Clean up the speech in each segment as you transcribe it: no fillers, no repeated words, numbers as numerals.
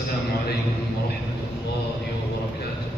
السلام عليكم ورحمة الله وبركاته.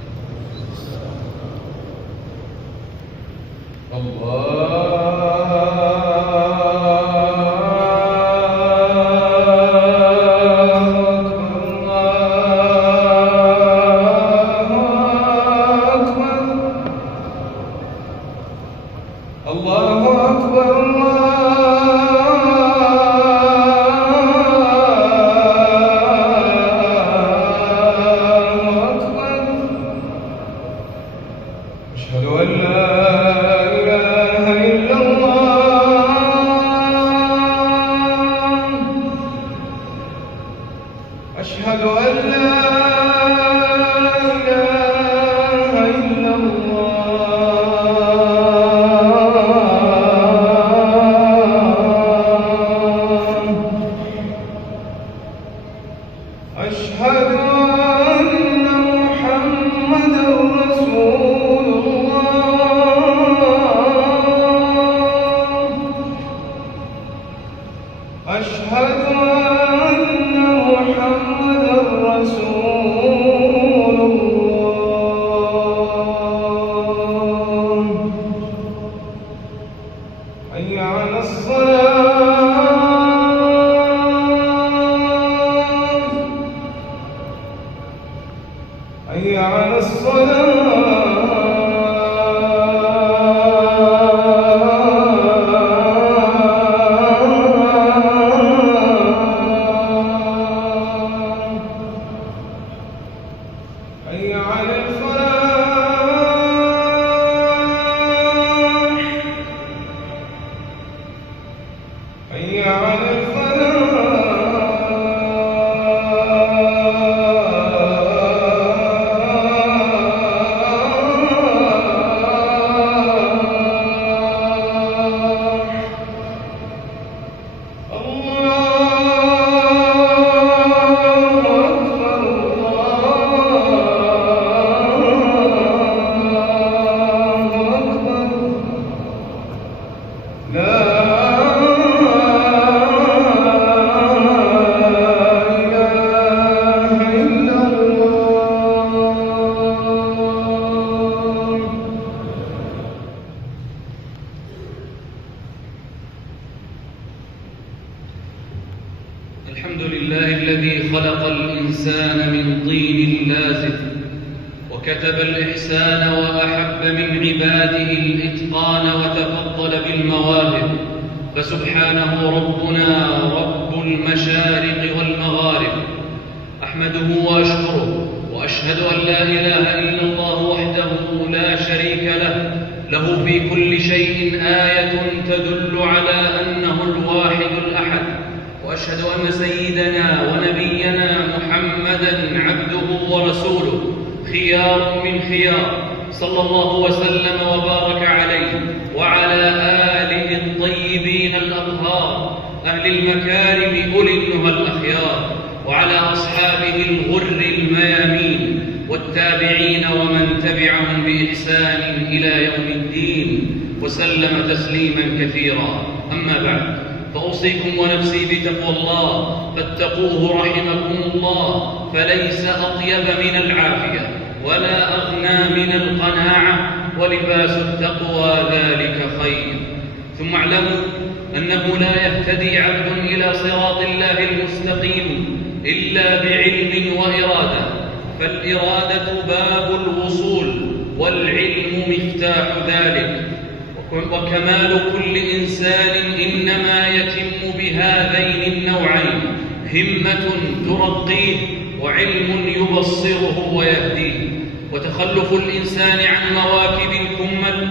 الحمد لله الذي خلق الإنسان من طين لازب وكتب الإحسان وأحب من عباده الإتقان وتفضل بالمواهب، فسبحانه ربنا رب المشارق والمغارب. أحمده وأشكره وأشهد أن لا إله إلا الله وحده لا شريك له، له في كل شيء آية تدل على أنه الواحد الأحد. وأشهد أن سيدنا ونبينا محمدًا عبده ورسوله، خيار من خيار، صلى الله وسلم وبارك عليه وعلى آله الطيبين الأطهار، أهل المكارم أولي النهى الأخيار، وعلى أصحابه الغر الميامين والتابعين ومن تبعهم بإحسان إلى يوم الدين، وسلم تسليمًا كثيرا. أما بعد، فأوصيكم ونفسي بتقوى الله، فاتقوه رحمكم الله، فليس أطيب من العافية ولا أغنى من القناعة، ولباس التقوى ذلك خير. ثم اعلموا أنه لا يهتدي عبد إلى صراط الله المستقيم إلا بعلم وإرادة، فالإرادة باب الوصول والعلم مفتاح ذلك، وكمال كل إنسان إنما يتم بهذين النوعين: همة ترقيه وعلم يبصره ويهديه. وتخلف الإنسان عن مواكب الكمل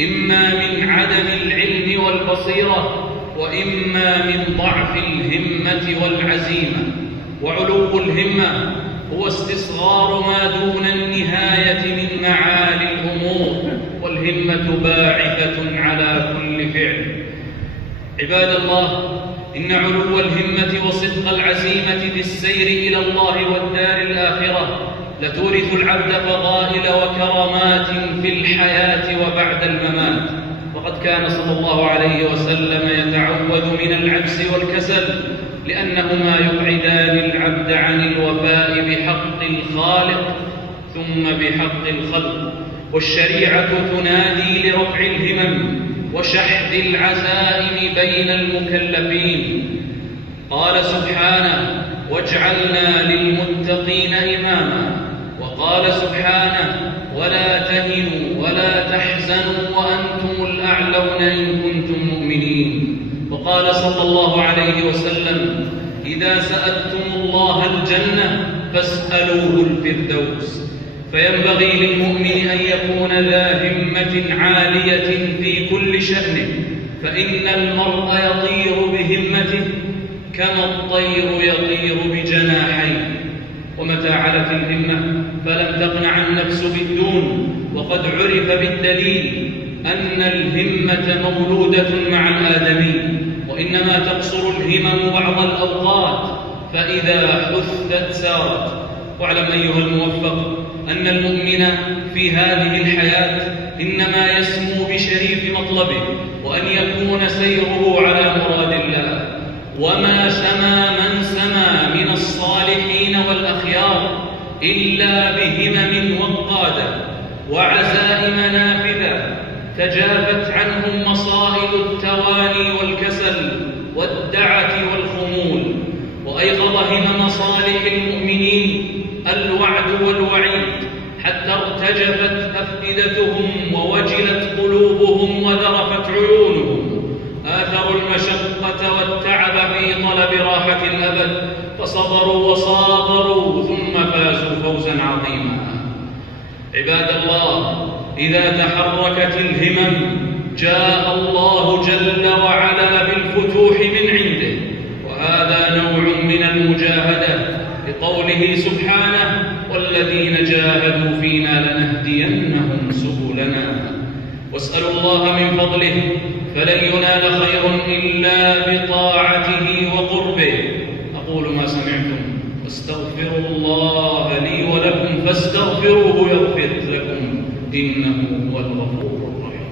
إما من عدم العلم والبصيرة، وإما من ضعف الهمة والعزيمة. وعلو الهمة هو استصغار ما دون النهاية من معالي الأمور، والهمة باعثة على كل فعل. عباد الله، إن علو الهمة وصدق العزيمة في السير إلى الله والدار الآخرة لتورث العبد فضائل وكرامات في الحياة وبعد الممات. وقد كان صلى الله عليه وسلم يتعوذ من العجز والكسل لأنهما يبعدان العبد عن الوفاء بحق الخالق ثم بحق الخلق. والشريعة تنادي لرفع الهمم وشحذ العزائم بين المكلفين. قال سبحانه: واجعلنا للمتقين إماما. وقال سبحانه: ولا تهنوا ولا تحزنوا وأنتم الأعلون إن كنتم مؤمنين. وقال صلى الله عليه وسلم: إذا سألتم الله الجنة فاسألوه الفردوس. فينبغي للمؤمن أن يكون ذا همة عالية في كل شأنه، فإن المرء يطير بهمته كما الطير يطير بجناحيه. ومتى علت الهمة فلم تقنع النفس بالدون. وقد عرف بالدليل أن الهمة مولودة مع الآدمي، وإنما تقصر الهمم بعض الأوقات، فإذا حثت سارت. واعلم أيها الموفق أن المؤمن في هذه الحياة إنما يسمو بشريف مطلبه، وأن يكون سيره على مراد الله. وما سما من سما من الصالحين والأخيار إلا بهمم وقادة وعزائم نافذة تجافت عنهم مصائد التواني والكسل والدعة والخمول، وأيقظ همم صالح المؤمنين الوعد والوعيد حتى ارتجفت أفئدتهم ووجلت قلوبهم وذرفت عيونهم. آثروا المشقة والتعب في طلب راحة الأبد، فصبروا وصابروا ثم فازوا فوزا عظيما. عباد الله، إذا تحركت الهمم جاء الله جل وعلا بالفتوح من عنده، وهذا نوع من المجاهدة لقوله سبحانه: والذين جاهدوا فينا لنهدينهم سبلنا. واسألوا الله من فضله، فلن ينال خير إلا بطاعته وقربه. أقول ما سمعتم واستغفر الله لي ولكم فاستغفروه يغفر لكم إنه هو الغفور الرحيم.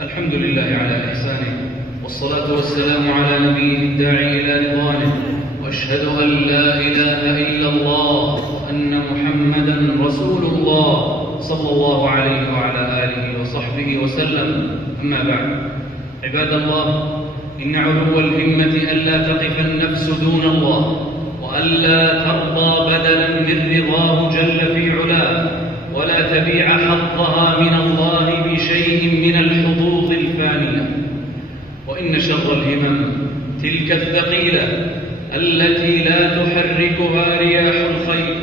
الحمد لله على إحسانه، والصلاة والسلام على نبيه الداعي إلى رضوانه، وأشهد أن لا إله إلا الله وأن محمدًا رسول الله صلى الله عليه وعلى آله وصحبه وسلم. أما بعد، عباد الله، إن علو الهمة ألا تقف النفس دون الله، وألا ترضى بدلاً من رضاه جل في علاه، ولا تبيع حظها من الله بشيء من الحظوظ الفانية. وإن شر الهمم تلك الثقيلة التي لا تحركها رياح الخير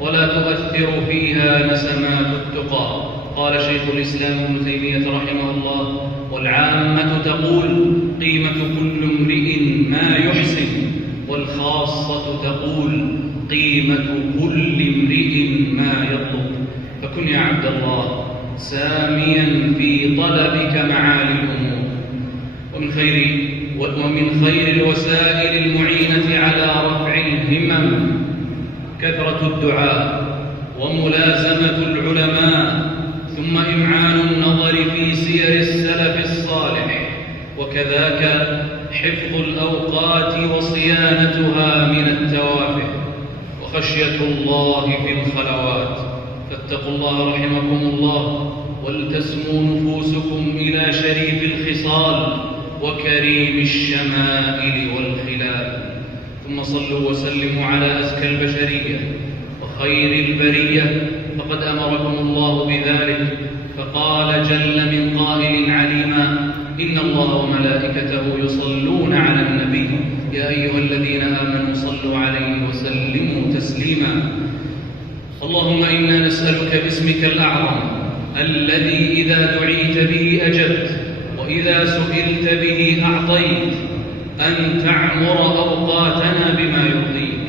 ولا تؤثر فيها نسمات التقى. قال شيخ الإسلام ابن تيمية رحمه الله: والعامة تقول قيمة كل امرئ ما يحسن، والخاصة تقول قيمة كل امرئ ما يطلب. فكن يا عبد الله ساميا في طلبك معالي الأمور. ومن خير الوسائل المعينة على رفع الهمم كثرة الدعاء وملازمة العلماء، ثم إمعان النظر في سير السلف الصالح، وكذاك حفظ الأوقات وصيانتها من التوافه، وخشية الله في الخلوات. فاتقوا الله رحمكم الله، ولتسموا نفوسكم إلى شريف الخصال وكريم الشمائل والخلال. ثم صلوا وسلموا على أزكى البشرية وخير البرية، فقد أمركم الله بذلك، فقال جل من قائل عليما: إن الله وملائكته يصلون على النبي يا أيها الذين آمنوا صلوا عليه وسلموا تسليما. اللهم إنا نسألك باسمك الأعظم الذي إذا دعيت به أجبت، وإذا سئلت به أعطيت، أن تعمر أوقاتنا بما يرضيك،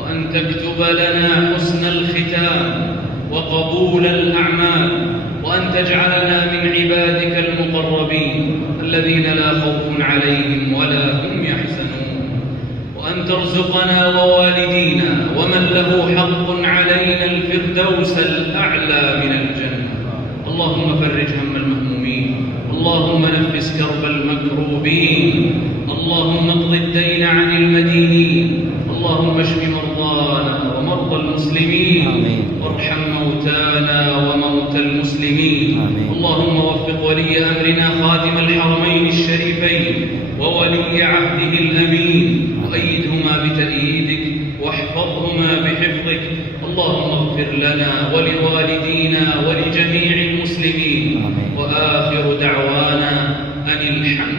وأن تكتب لنا حسن الختام وقبول الأعمال، وأن تجعلنا من عبادك المقربين الذين لا خوف عليهم ولا هم يحزنون، وأن ترزقنا ووالدينا ومن له حق علينا الفردوس الأعلى من الجنة. اللهم فرج هم المهمومين، اللهم نفس كرب المكروبين، اللهم اقض الدين عن المدينين، اللهم اشف مرضانا ومرضى المسلمين، وارحم موتانا وموتى المسلمين. اللهم وفق ولي أمرنا خادم الحرمين الشريفين وولي عهده الأمين، وأيدهما بتأييدك واحفظهما بحفظك. اللهم اغفر لنا ولوالدينا ولجميع المسلمين، وآخر دعوانا أن الحمد